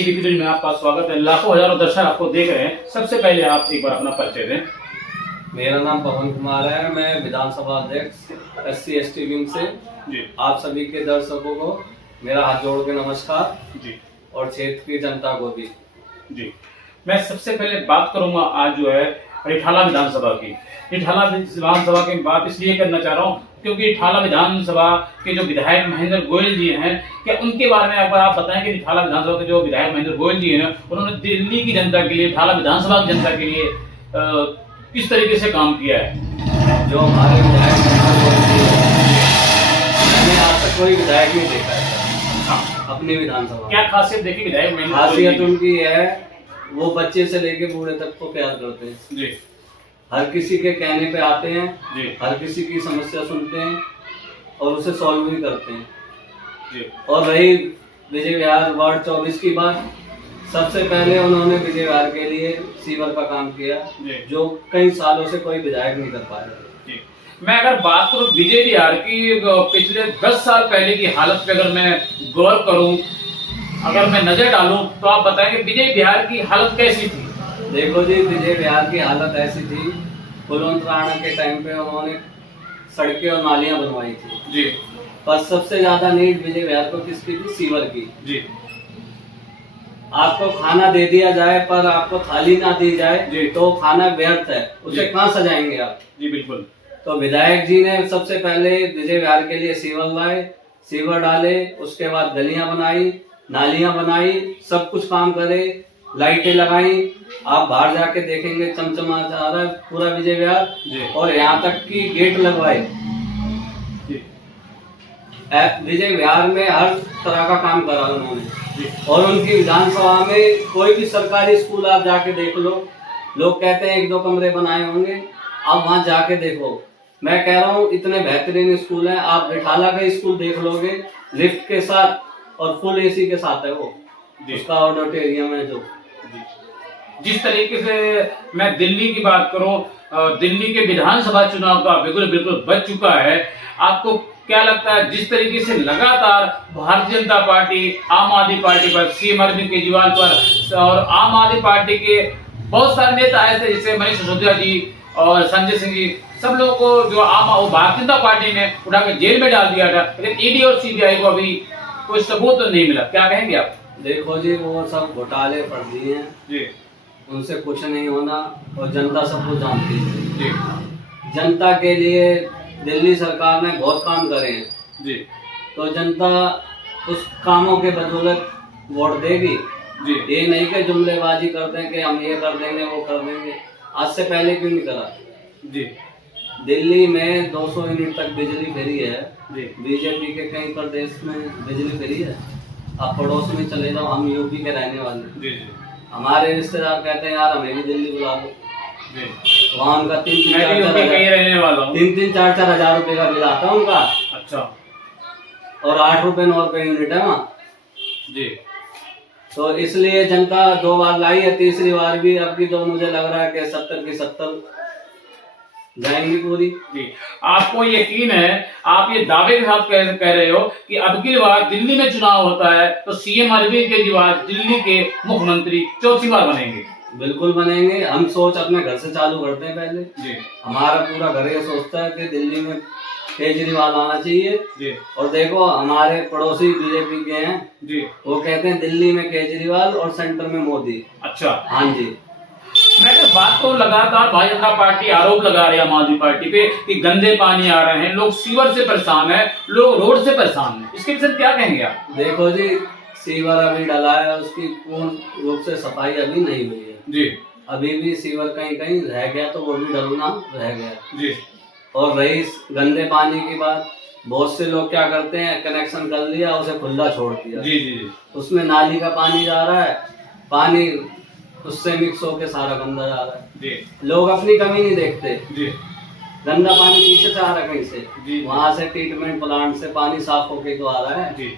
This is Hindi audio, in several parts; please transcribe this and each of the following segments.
एबीपी न्यूज में आपका स्वागत है। लाखों हजारों दर्शक आपको देख रहे हैं। सबसे पहले आप एक बार अपना परिचय दें। मेरा नाम पवन कुमार है। मैं विधानसभा अध्यक्ष SC/ST विंग से जी। आप सभी के दर्शकों को मेरा हाथ जोड़ के नमस्कार जी। और क्षेत्र की जनता को भी जी। मैं सबसे पहले बात करूंगा आज जो है रिठाला विधानसभा की। रिठाला विधानसभा की बात इसलिए करना चाह रहा हूँ क्योंकि रिठाला विधानसभा के जो विधायक महेंद्र गोयल जी हैं, क्या उनके बारे में अगर आप बताएं कि रिठाला विधानसभा के जो विधायक महेंद्र गोयल जी हैं, उन्होंने दिल्ली की जनता के लिए, रिठाला विधानसभा की जनता के लिए किस तरीके से काम किया है। जो हमारे विधायक मैंने आज तक कोई विधायक नहीं देखा है अपनी विधानसभा। क्या खासियत देखी विधायक महेंद्र? खासियत उनकी है वो बच्चे से लेके बूढ़े तक को प्यार करते हैं जी। हर किसी के कहने पे आते हैं जी। हर किसी की समस्या सुनते हैं और उसे सॉल्व भी करते हैं जी। और रही विजय विहार वार्ड 24 की बात, सबसे पहले उन्होंने विजय विहार के लिए सीवर का काम किया जो कई सालों से कोई विधायक नहीं कर पाया। जी। मैं अगर बात करूं विजय विहार की पिछले 10 साल पहले की हालत पे अगर मैं गौर करूं, अगर मैं नजर डालूं तो आप बताएं कि विजय विहार की हालत कैसी थी। देखो जी, विजय विहार की हालत ऐसी थी, कुलवंत राणा के टाइम पे उन्होंने सड़कें और नालियां बनवाई थी जी। पर सबसे ज्यादा नीड विजय विहार को किसकी थी? सीवर की। जी। आपको खाना दे दिया जाए पर आपको थाली ना दी जाए जी। तो खाना व्यर्थ है, उसे कहाँ सजाएंगे आप? जी बिल्कुल। तो विधायक जी ने सबसे पहले विजय विहार के लिए सीवर लाए, सीवर डाले, उसके बाद गलियां बनाई, नालियां बनाई, सब कुछ काम करे, लाइटें लगाई। आप बाहर जाके देखेंगे चमचमा जा रहा है पूरा विजय विहार। और यहाँ तक कि गेट लगवाए। विजय विहार में हर तरह का काम करा उन्होंने। और उनकी विधानसभा में कोई भी सरकारी स्कूल आप जाके देख लो, लोग कहते हैं 1-2 कमरे बनाए होंगे, आप वहां जाके देखो। मैं कह रहा हूँ इतने बेहतरीन स्कूल हैं। आप रिठाला का स्कूल देख लोगे, लिफ्ट के साथ और फुल AC के साथ है वो, उसका ऑडिटोरियम है जो। जिस तरीके से मैं दिल्ली की बात करूं, दिल्ली के विधानसभा चुनाव का बिल्कुल बच चुका है। आपको क्या लगता है जिस तरीके से लगातार भारतीय जनता पार्टी, आम आदमी पार्टी पर, CM अरविंद केजरीवाल पर और आम आदमी पार्टी के बहुत सारे नेता आए थे जैसे मनीष सिसोदिया जी और संजय सिंह जी, सब लोगों को जो भारतीय जनता पार्टी ने उठा के जेल में डाल दिया था, लेकिन ED और CBI को अभी कोई सबूत नहीं मिला। क्या कहेंगे आप? देखो जी, वो सब घोटाले फर्जी हैं जी, उनसे कुछ नहीं होना और जनता सब कुछ जानती है जी। जनता के लिए दिल्ली सरकार ने बहुत काम करे हैं जी, तो जनता उस कामों के बदौलत वोट देगी जी। ये नहीं कि जुमलेबाजी करते हैं कि हम ये कर देंगे वो कर देंगे। आज से पहले क्यों नहीं करा जी? दिल्ली में 200 यूनिट तक बिजली फ्री है जी। बीजेपी के कई प्रदेश में बिजली फ्री है। आप पड़ोस में चले जाओ, हम यूपी के रहने वाले जी। हमारे रिश्तेदार कहते हैं यार हमें भी दिल्ली बुला लो जी। वहाँ उनका 3-4 हजार रुपए का बिल आता है उनका। अच्छा। और 8 रुपए 9 रुपए यूनिट है वहाँ जी। तो इसलिए जनता 2 बार लाई है, तीसरी बार भी अब की तो मुझे लग रहा है कि 70 की 70 जाएंगी पूरी जी। आपको यकीन है, आप ये दावे के साथ कह रहे हो कि अब की बार दिल्ली में चुनाव होता है तो CM अरविंद केजरीवाल दिल्ली के मुख्यमंत्री 4थी बार बनेंगे? बिल्कुल बनेंगे। हम सोच अपने घर से चालू करते हैं पहले जी। हमारा पूरा घर ये सोचता है कि दिल्ली में केजरीवाल आना चाहिए जी। और देखो हमारे पड़ोसी बीजेपी के हैं जी, वो कहते हैं दिल्ली में केजरीवाल और सेंटर में मोदी। अच्छा। हाँ जी। मैं तो बात को लगातार भारतीय जनता पार्टी आरोप लगा रही है आम आदमी पार्टी पे कि गंदे पानी आ रहे हैं, लोग सीवर से परेशान है, लोग रोड से परेशान है। इसके विषय क्या कहेंगे आप? देखो जी, सीवर अभी डला है, उसकी पूर्ण रूप से सफाई अभी नहीं हुई है जी। अभी भी सीवर कहीं कहीं रह गया तो वो भी डलना रह गया जी। और रही गंदे पानी की बात, बहुत से लोग क्या करते हैं, कनेक्शन कर लिया उसे खुला छोड़ दिया जी जी। उसमें नाली का पानी जा रहा है, पानी उससे मिक्स होके सारा गंदा जा रहा है जी। लोग अपनी कमी नहीं देखते जी। गंदा पानी पीछे से आ रहा है कहीं से जी, वहां से ट्रीटमेंट प्लांट से पानी साफ होके तो आ रहा है जी।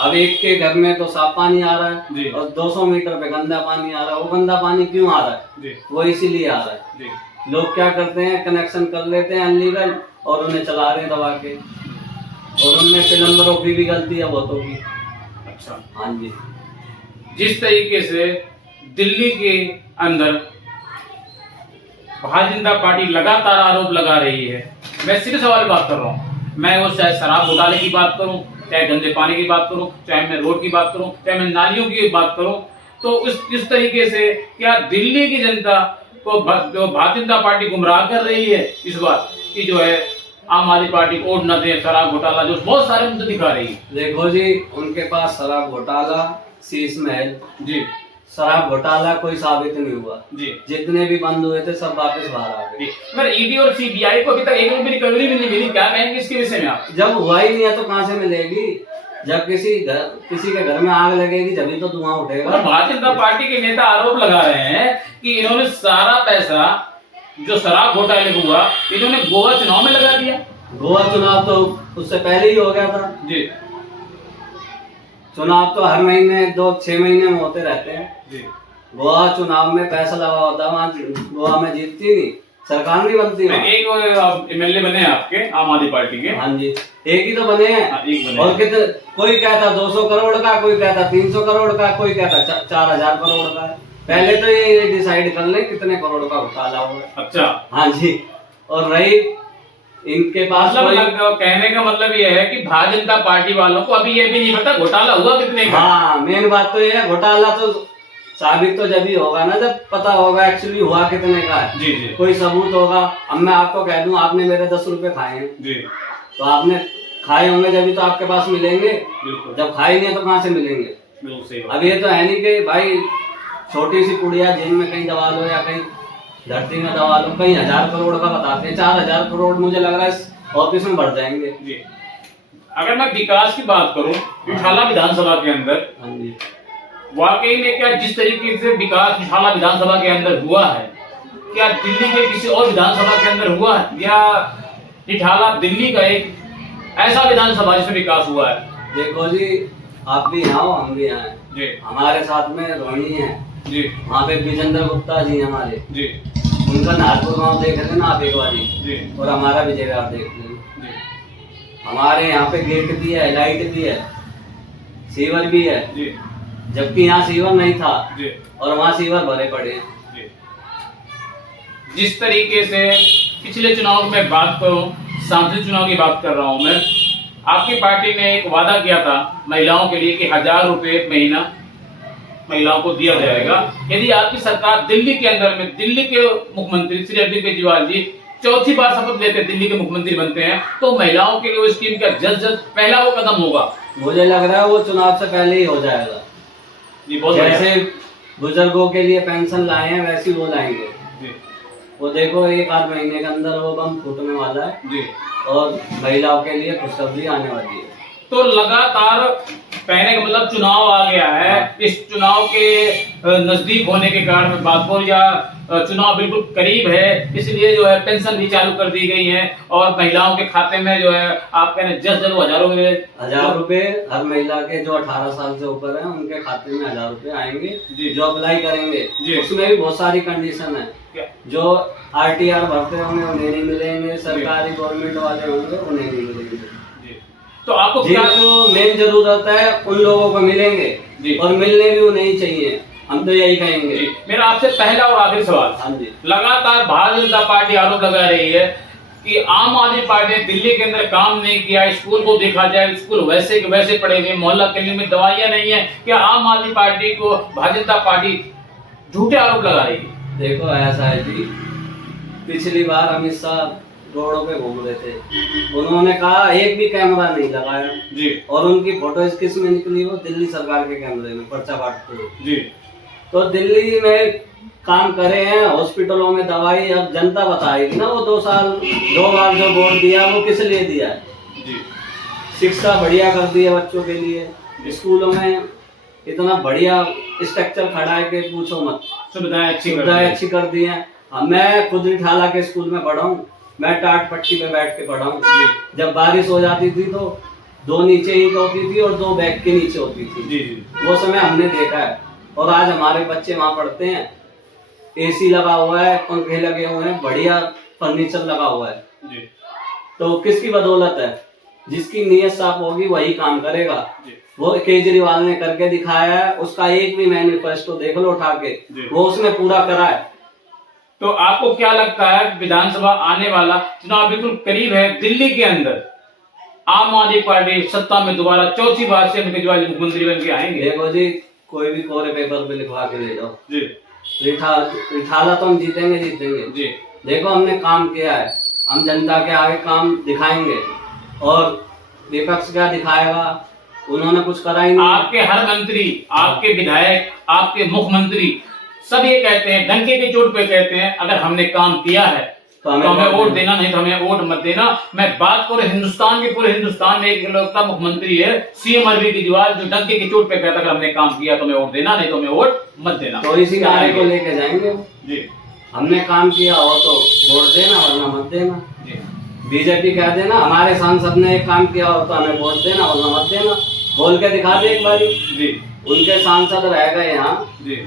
अब एक के घर में तो साफ पानी आ रहा है जी, और 200 मीटर पे गंदा पानी आ रहा है। वो गंदा पानी क्यों आ रहा है जी? वो इसीलिए आ रहा है जी। लोग क्या करते हैं, कनेक्शन कर लेते हैं अनलीगल और उन्हें चला रहे हैं दबा के, और उनमें प्लम्बरों की भी गलती है बहुतों की। अच्छा। हाँ जी। जिस तरीके से दिल्ली के अंदर भारतीय जनता पार्टी लगातार आरोप लगा रही है, मैं सीधे सवाल बात कर रहा हूँ, मैं वो चाहे शराब घोटाले की बात करूँ, चाहे गंदे पानी की बात करूँ, चाहे मैं रोड की बात करूँ, चाहे मैं नालियों की बात करूँ, तो इस तरीके से क्या दिल्ली की जनता को जो भारतीय जनता पार्टी गुमराह कर रही है इस बात की जो है आम आदमी पार्टी को वोट न दे, शराब घोटाला जो बहुत सारे मुद्दे दिखा रही है। देखो जी, उनके पास शराब घोटाला, शीश महल जी, शराब घोटाला कोई साबित नहीं हुआ जी, जितने भी बंद हुए थे सब वापस बाहर आ गए। मगर ईडी और सीबीआई को अभी तक एक भी रिकवरी भी नहीं मिली, क्या कहेंगे इसके विषय में आप? जब हुआ ही नहीं है तो कहाँ से मिलेगी? जब किसी के घर में आग लगेगी जब तो धुआं उठेगा। और भारतीय जनता पार्टी के नेता आरोप लगा रहे हैं कि इन्होंने सारा पैसा जो शराब घोटाले को हुआ इन्होंने गोवा चुनाव में लगा दिया। गोवा चुनाव तो उससे पहले ही हो गया था जी। चुनाव तो हर महीने 6 महीने में होते रहते हैं जी। गोवा चुनाव में पैसा लगा होता, वहाँ गोवा में जीतती नहीं, सरकार नहीं बनती। एक एमएलए बने आपके आम आदमी पार्टी के? हाँ जी, एक ही तो बने हैं। एक बने। और कितने, कोई कहता 200 करोड़ का, कोई कहता 300 करोड़ का, कोई कहता 4000 करोड़ का है। पहले तो ये डिसाइड कर ले कितने करोड़ का घोटाला हुआ। अच्छा। हाँ जी। और रही इनके पास मतलब कहने का मतलब ये है कि भारतीय जनता पार्टी वालों को अभी ये भी नहीं पता घोटाला हुआ कितने का। हाँ, मेन बात तो ये है, घोटाला तो साबित तो जब ही होगा ना जब पता होगा एक्चुअली हुआ कितने का है। जी जी। कोई सबूत होगा। अब मैं आपको कह दूं आपने मेरे 10 रुपए खाए हैं जी, तो आपने खाए होंगे जब तो आपके पास मिलेंगे। बिल्कुल। जब खाए नहीं है तो कहाँ से मिलेंगे? बिल्कुल सही बात। अब ये तो है नहीं कि भाई छोटी सी पुड़िया जेल में कहीं दबा लो या कहीं धरती में दबा लो, कहीं 1000 करोड़ का बताते हैं। 4000 करोड़ मुझे लग रहा है इस ऑफिस में बढ़ जाएंगे। जी। अगर मैं विकास की बात करूं इटाला विधानसभा के अंदर, हाँ जी, वाकई में क्या जिस तरीके से विकास इटाला विधानसभा के अंदर हुआ है, क्या दिल्ली के किसी और विधानसभा के अंदर हुआ है? या इटाला दिल्ली का एक ऐसा विधानसभा जिसमें विकास हुआ है? देखो जी, आप भी यहाँ हो, हम भी यहाँ हैं जी। हमारे साथ में रोहिणी है जी। वहाँ पे विजेंद्र गुप्ता जी हमारे जी। उनका नागपुर गाँव देख लेना आप एक बारी जी। और हमारा विजयवाड़ा देख लेना। हमारे यहाँ पे गेट भी है, लाइट भी है, सीवर भी है जी। जबकि यहाँ सीवर नहीं था जी। और वहाँ सीवर भरे पड़े हैं। जी। जिस तरीके से पिछले चुनाव में बात करूं, सांसद चुनाव की बात कर रहा हूं मैं, आपकी पार्टी ने एक वादा किया था महिलाओं के लिए कि 1000 रुपए महीना महिलाओं को दिया जाएगा यदि आपकी सरकार दिल्ली के अंदर में, दिल्ली के मुख्यमंत्री श्री अरविंद केजरीवाल जी चौथी बार शपथ लेते दिल्ली के मुख्यमंत्री बनते हैं, तो महिलाओं के लिए वो स्कीम का जल्द पहला वो कदम होगा। मुझे लग रहा है वो चुनाव से पहले ही हो जाएगा। जी, बहुत जैसे बुजुर्गों के लिए पेंशन लाए हैं वैसे वो लाएंगे। जी। वो देखो 1-8 महीने के अंदर वो बम फूटने वाला है जी। और महिलाओं के लिए खुशखबरी आने वाली है। तो लगातार कहने का मतलब चुनाव आ गया है, इस चुनाव के नजदीक होने के कारण में बात करूं या चुनाव बिल्कुल करीब है, इसलिए जो है पेंशन भी चालू कर दी गई है और महिलाओं के खाते में जो है आप कह रहे जल्द हजार रुपए हर महिला के जो 18 साल से ऊपर है उनके खाते में 1000 रुपए आएंगे जो अप्लाई करेंगे। उसमें भी बहुत सारी कंडीशन है। जो RTR भरते होंगे उन्हें नहीं मिलेंगे, सरकारी गवर्नमेंट वाले होंगे उन्हें नहीं मिलेंगे। तो आपको क्या जो मेन जरूरत है उन लोगों को मिलेंगे और मिलने भी उन्हें ही चाहिए। हम तो यही कहेंगे। मेरा आपसे पहला और आखिरी सवाल, हाँ जी, लगातार भारतीय जनता पार्टी आरोप लगा रही है कि आम आदमी पार्टी ने दिल्ली के अंदर काम नहीं किया, स्कूल को देखा जाए स्कूल वैसे के वैसे पड़े हुए, मोहल्ला क्लिनिक में दवाइयां नहीं है, क्या आम आदमी पार्टी को भारतीय जनता पार्टी झूठे आरोप लगा रही है? देखो ऐसा है जी, पिछली बार अमित शाह रोडों पे घूम रहे थे, उन्होंने कहा एक भी कैमरा नहीं लगाया जी, और उनकी फोटो किस में निकली? वो दिल्ली सरकार के कैमरे में पर्चा बांटते हुए जी। तो दिल्ली में काम करे हैं, हॉस्पिटलों में दवाई, अब जनता बताएगी ना। वो 2 बार जो वोट दिया वो किस लिए दिया है जी? शिक्षा बढ़िया कर दी है बच्चों के लिए, स्कूलों में इतना बढ़िया स्ट्रक्चर खड़ा है कि पूछो मत, सुविधाएं अच्छी कर दी है। मैं खुद इटाला के स्कूल में पढ़ा हूँ, मैं टाट पट्टी पे बैठ के पढ़ा हूँ। जब बारिश हो जाती थी तो 2 नीचे ही होती थी और 2 बैग के नीचे होती थी जी। वो समय हमने देखा है। और आज हमारे बच्चे वहाँ पढ़ते हैं, AC लगा हुआ है, पंखे लगे हुए हैं, बढ़िया फर्नीचर लगा हुआ है जी। तो किसकी बदौलत है? जिसकी नीयत साफ होगी वही काम करेगा। जी। वो केजरीवाल ने करके दिखाया है, उसका एक भी मैनिफेस्टो देख लो उठा के, वो उसने पूरा करा है। तो आपको क्या लगता है विधानसभा आने वाला चुनाव बिल्कुल करीब है, दिल्ली के अंदर आम आदमी पार्टी सत्ता में दोबारा चौथी बार से केजरीवाल मुख्यमंत्री बन के आएंगे? देखो जी, कोई भी कोरे पेपर पे लिखवा के ले जाओ जी, रिठाला तो हम जीतेंगे जी। देखो हमने काम किया है, हम जनता के आगे काम दिखाएंगे, और विपक्ष क्या दिखाएगा, उन्होंने कुछ करा ही नहीं। आपके हर मंत्री, आपके विधायक, आपके मुख्यमंत्री सब ये कहते हैं, डंके की चोट पे कहते हैं, अगर हमने काम किया है तो हमें वोट देना, नहीं तो हमें वोट मत देना। मैं बात करूं हिंदुस्तान की, पूरे हिंदुस्तान में एक लोकता मुख्यमंत्री है सीएम अरविंद केजरीवाल, जो डंके की चोट पे कहता है अगर हमने काम किया तो हमें वोट देना, नहीं तो हमें वोट मत देना। तो इसी नारे को लेके जाएंगे जी। हमने काम किया हो तो वोट देना, वरना मत देना। बीजेपी कह देना हमारे सांसद ने एक काम किया हो तो हमें वोट देना, वरना मत देना, बोल के दिखा दे एक बारी। जी। उनके सांसद रह गए यहाँ,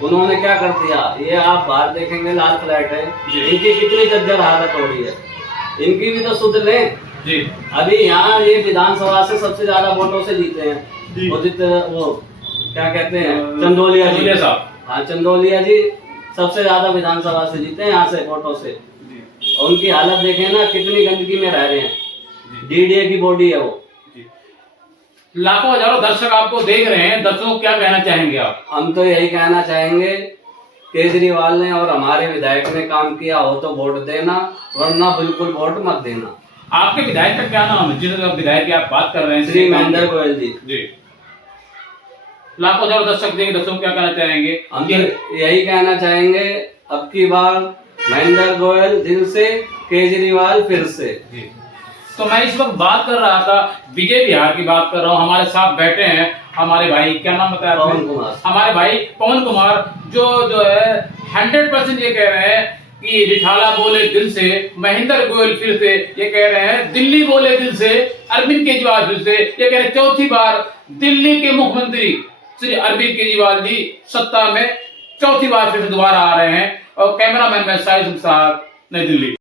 उन्होंने क्या कर दिया, ये आप बाहर देखेंगे लाल फ्लैट है, इनकी कितनी जर्जर हालत हो रही है, इनकी भी तो सुध लें। जी। अभी यहाँ ये विधानसभा से सबसे ज्यादा वोटों से जीते हैं, वो क्या कहते हैं, चंदोलिया जी साहब। हाँ, चंदोलिया जी सबसे ज्यादा विधानसभा से जीते हैं यहाँ से वोटों से। और उनकी हालत देखें ना, कितनी गंदगी में रह रहे हैं, डीडीए की बॉडी है वो। लाखों हजारों दर्शक आपको देख रहे हैं, दर्शकों को क्या कहना चाहेंगे आप? हम तो यही कहना चाहेंगे, केजरीवाल ने और हमारे विधायक ने काम किया हो तो वोट देना, वरना बिल्कुल वोट मत देना। आपके विधायक का क्या नाम है, जिस विधायक की आप बात कर रहे हैं? श्री महेंद्र गोयल जी। जी। लाखों हजारों दर्शक देंगे, दर्शकों को क्या कहना चाहेंगे? हम यही कहना चाहेंगे, अब की बार महेंद्र गोयल दिल से, केजरीवाल फिर से। जी। तो मैं इस वक्त बात कर रहा था विजय बिहार की बात कर रहा हूँ, हमारे साथ बैठे हैं हमारे भाई, क्या नाम बताया आपने? हमारे भाई पवन कुमार, जो है 100% ये कह रहे हैं कि रिठाला बोले दिल से, महेंद्र गोयल फिर से, ये कह रहे हैं दिल्ली बोले दिल से, अरविंद केजरीवाल फिर से, ये कह रहे हैं चौथी बार दिल्ली के मुख्यमंत्री श्री अरविंद केजरीवाल जी सत्ता में चौथी बार फिर से दोबारा आ रहे हैं। और कैमरामैन मैं साहिल साहब, नई दिल्ली।